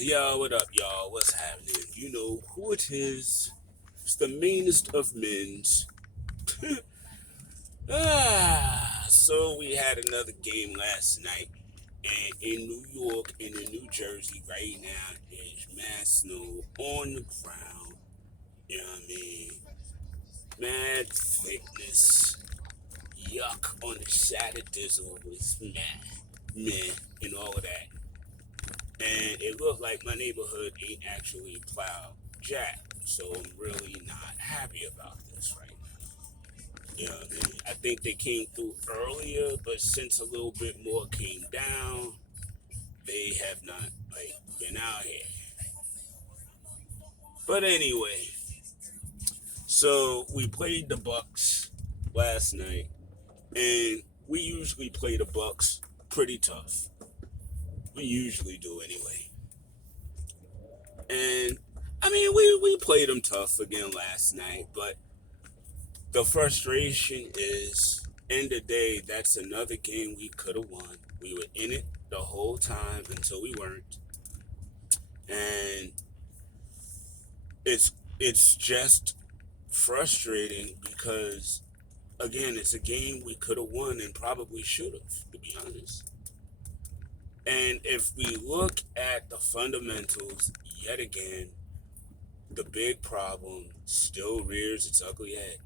Yo, what up, y'all? What's happening? You know who it is. It's the meanest of men's. So we had another game last night, and in New York and in New Jersey right now, there's mad snow on the ground. You know what I mean? Mad thickness. Yuck on the side of dizzle was meh, and all of that. And it looked like my neighborhood ain't actually plowed jack. So I'm really not happy about this right now. You know what I mean? I think they came through earlier, but since a little bit more came down, they have not been out here. But anyway, so we played the Bucks last night, and we usually play the Bucks pretty tough. We usually do anyway. And I mean, we played them tough again last night, but the frustration is, end of the day, that's another game we could have won. We were in it the whole time until we weren't, and it's just frustrating because again, it's a game we could have won and probably should have, to be honest. And if we look at the fundamentals yet again, the big problem still rears its ugly head.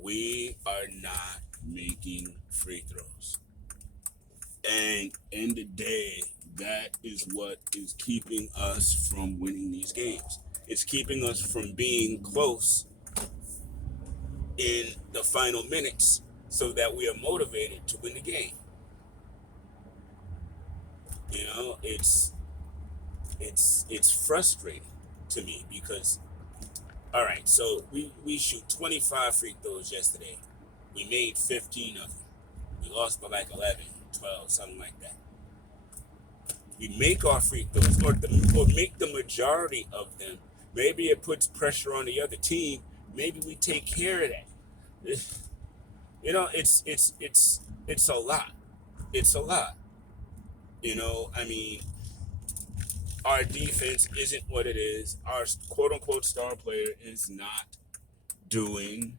We are not making free throws. And in the day, that is what is keeping us from winning these games. It's keeping us from being close in the final minutes so that we are motivated to win the game. You know, it's frustrating to me because all right, so we shoot 25 free throws yesterday. We made 15 of them. We lost by like 11, 12, something like that. We make our free throws or make the majority of them. Maybe it puts pressure on the other team. Maybe we take care of that. You know, it's a lot. It's a lot. You know, I mean, our defense isn't what it is. Our quote unquote star player is not doing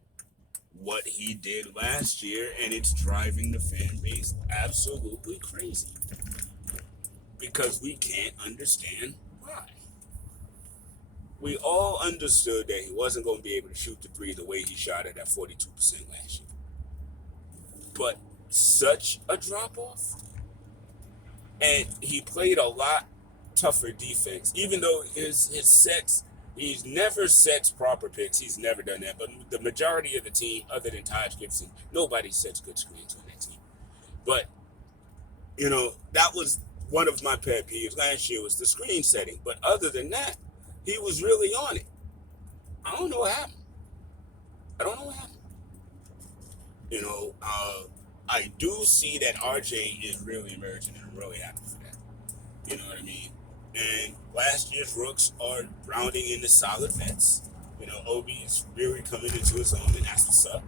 what he did last year, and it's driving the fan base absolutely crazy because we can't understand why. We all understood that he wasn't going to be able to shoot the three the way he shot it at 42% last year. But such a drop off. And he played a lot tougher defense, even though his sets, he's never sets proper picks. He's never done that. But the majority of the team, other than Taj Gibson, nobody sets good screens on that team. But, you know, that was one of my pet peeves last year was the screen setting. But other than that, he was really on it. I don't know what happened. I don't know what happened. You know, I do see that RJ is really emerging, and I'm really happy for that. You know what I mean? And last year's rooks are rounding into solid vets. You know, Obi is really coming into his own, and that's what's up.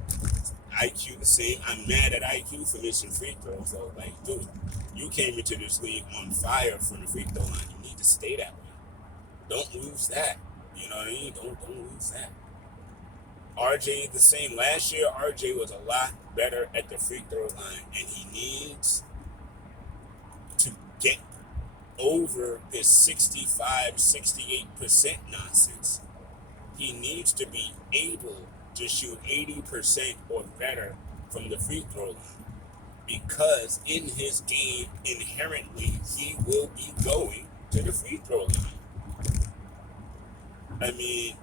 IQ the same. I'm mad at IQ for missing free throws, though. Like, dude, you came into this league on fire from the free throw line. You need to stay that way. Don't lose that. You know what I mean? Don't lose that. RJ the same. Last year, RJ was a lot better at the free throw line, and he needs to get over this 65, 68% nonsense. He needs to be able to shoot 80% or better from the free throw line because in his game, inherently, he will be going to the free throw line. I mean,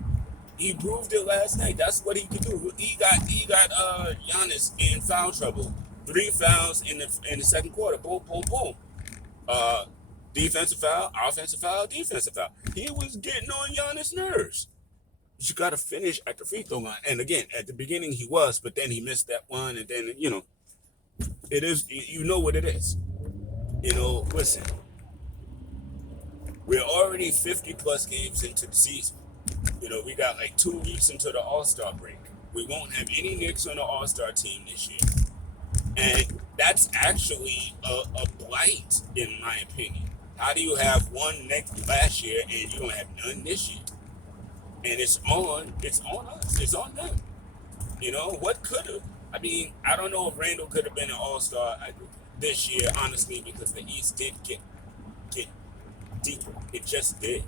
he proved it last night. That's what he could do. He got Giannis in foul trouble. 3 fouls in the second quarter. Boom, boom, boom. Defensive foul, offensive foul, defensive foul. He was getting on Giannis' nerves. You got to finish at the free throw line. And again, at the beginning he was, but then he missed that one, and then it is. You know what it is. Listen. We're already 50 plus games into the season. We got like 2 weeks into the All-Star break. We won't have any Knicks on the All-Star team this year. And that's actually a blight, in my opinion. How do you have one last year and you don't have none this year? And it's on us. It's on them. You know, what could have? I mean, I don't know if Randall could have been an all-star this year, honestly, because the East did get deeper. It just did.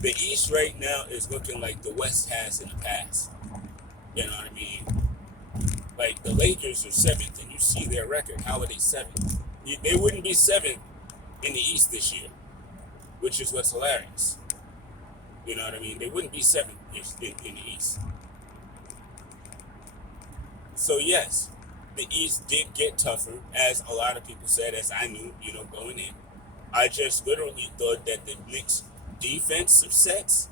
The East right now is looking like the West has in the past. You know what I mean? Like the Lakers are seventh, and you see their record. How are they seventh? They wouldn't be seventh in the East this year, which is what's hilarious. You know what I mean? They wouldn't be seventh in the East. So yes, the East did get tougher, as a lot of people said, as I knew, going in. I just literally thought that the Knicks' defensive sets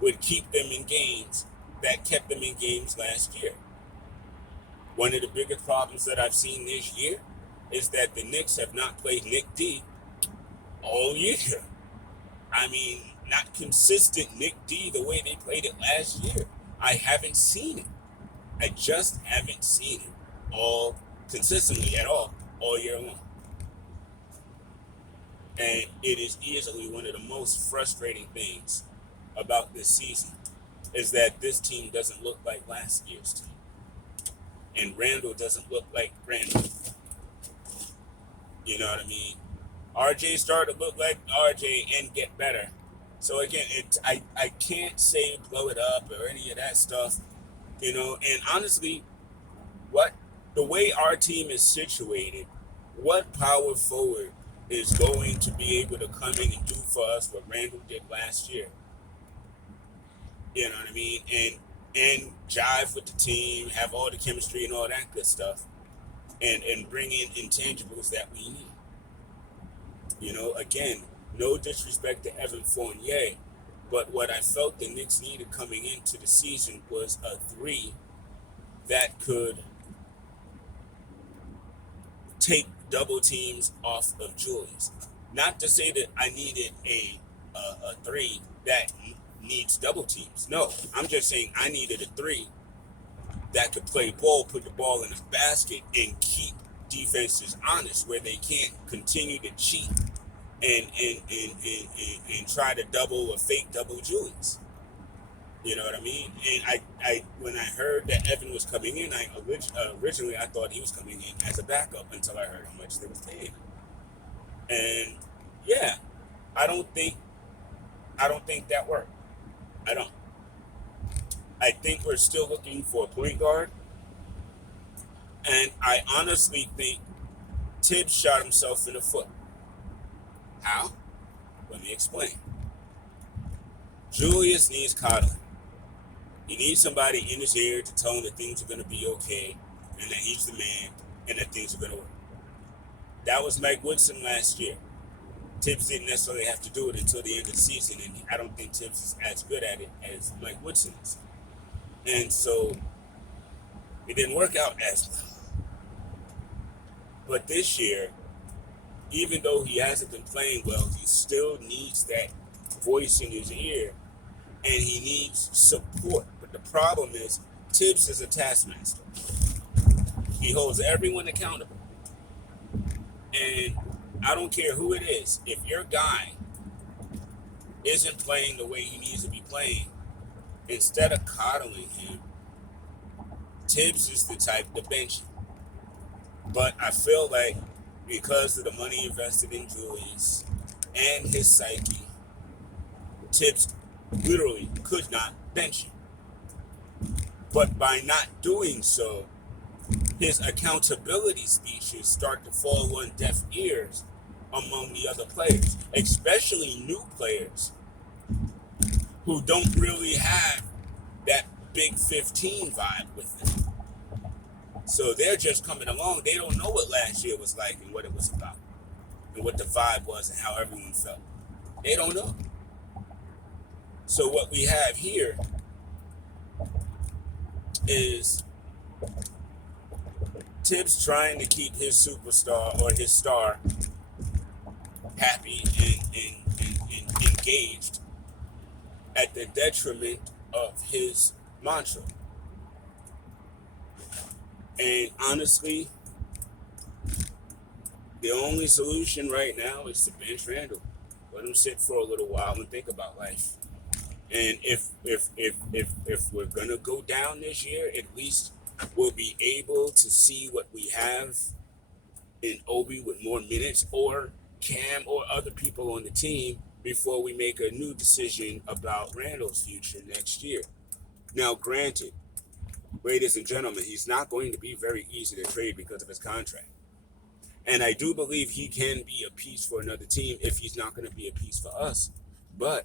would keep them in games that kept them in games last year. One of the biggest problems that I've seen this year is that the Knicks have not played Nick D all year. I mean, not consistent Nick D the way they played it last year. I haven't seen it. I just haven't seen it all consistently at all year long. And it is easily one of the most frustrating things about this season is that this team doesn't look like last year's team. And Randall doesn't look like Randall. You know what I mean? RJ started to look like RJ and get better. So again, I can't say blow it up or any of that stuff. And honestly, the way our team is situated, what power forward is going to be able to come in and do for us what Randall did last year? You know what I mean? And jive with the team, have all the chemistry and all that good stuff, and bring in intangibles that we need. Again, no disrespect to Evan Fournier, but what I felt the Knicks needed coming into the season was a 3 that could take double teams off of Julius. Not to say that I needed a 3 that needs double teams. No, I'm just saying I needed a 3 that could play ball, put the ball in the basket, and keep defenses honest, where they can't continue to cheat and try to double or fake double Julius. You know what I mean? And I when I heard that Evan was coming in, originally I thought he was coming in as a backup until I heard how much they was paying. And yeah, I don't think that worked. I don't. I think we're still looking for a point guard. And I honestly think Tibbs shot himself in the foot. How? Let me explain. Julius needs coddling. He needs somebody in his ear to tell him that things are going to be okay and that he's the man and that things are going to work. That was Mike Woodson last year. Tibbs didn't necessarily have to do it until the end of the season, and I don't think Tibbs is as good at it as Mike Woodson is. And so it didn't work out as well. But this year, even though he hasn't been playing well, he still needs that voice in his ear, and he needs support. But the problem is, Tibbs is a taskmaster. He holds everyone accountable. And I don't care who it is, if your guy isn't playing the way he needs to be playing, instead of coddling him, Tibbs is the type to bench him. But I feel like because of the money invested in Julius and his psyche, Tibbs literally could not bench him. But by not doing so, his accountability speeches start to fall on deaf ears among the other players, especially new players who don't really have that Big 15 vibe with them. So they're just coming along. They don't know what last year was like and what it was about and what the vibe was and how everyone felt. They don't know. So what we have here is Tibbs trying to keep his superstar or his star happy and engaged at the detriment of his mantra. And honestly, the only solution right now is to bench Randall. Let them sit for a little while and think about life. And if we're gonna go down this year, at least we'll be able to see what we have in Obi with more minutes, or Cam, or other people on the team, before we make a new decision about Randall's future next year. Now, granted, ladies and gentlemen, he's not going to be very easy to trade because of his contract. And I do believe he can be a piece for another team if he's not going to be a piece for us. But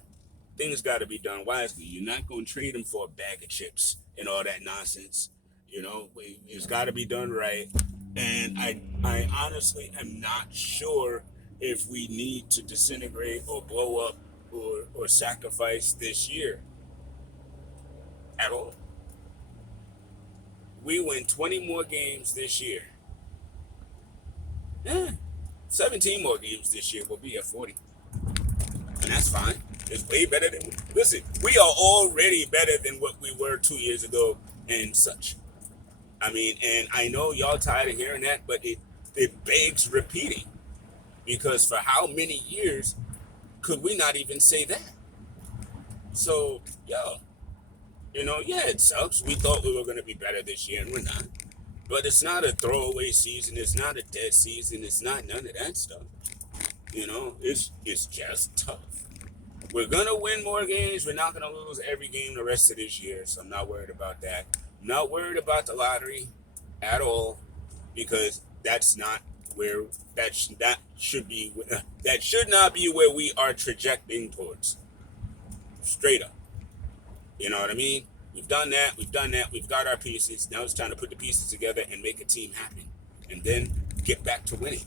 things got to be done wisely. You're not going to trade him for a bag of chips and all that nonsense. You know, it's got to be done right. And I honestly am not sure if we need to disintegrate or blow up or sacrifice this year at all. We win 20 more games this year. Yeah, 17 more games this year. We'll be at 40. And that's fine. It's way better than... Listen, we are already better than what we were 2 years ago and such. I mean, and I know y'all tired of hearing that, but it begs repeating. Because for how many years could we not even say that? So, yo, you know, yeah, it sucks. We thought we were going to be better this year, and we're not. But it's not a throwaway season. It's not a dead season. It's not none of that stuff. You know, it's just tough. We're going to win more games. We're not going to lose every game the rest of this year, so I'm not worried about that. I'm not worried about the lottery at all, because that's not where that should not be where we are trajecting towards. Straight up. You know what I mean? We've done that. We've got our pieces. Now it's time to put the pieces together and make a team happen, and then get back to winning.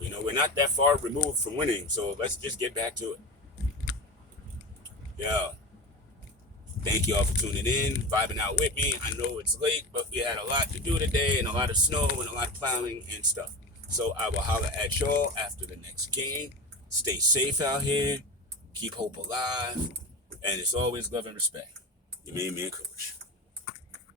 You know, we're not that far removed from winning, so let's just get back to it. Yeah. Thank you all for tuning in, vibing out with me. I know it's late, but we had a lot to do today, and a lot of snow, and a lot of plowing and stuff. So I will holler at y'all after the next game. Stay safe out here. Keep hope alive. And it's always love and respect. Your main man, Coach.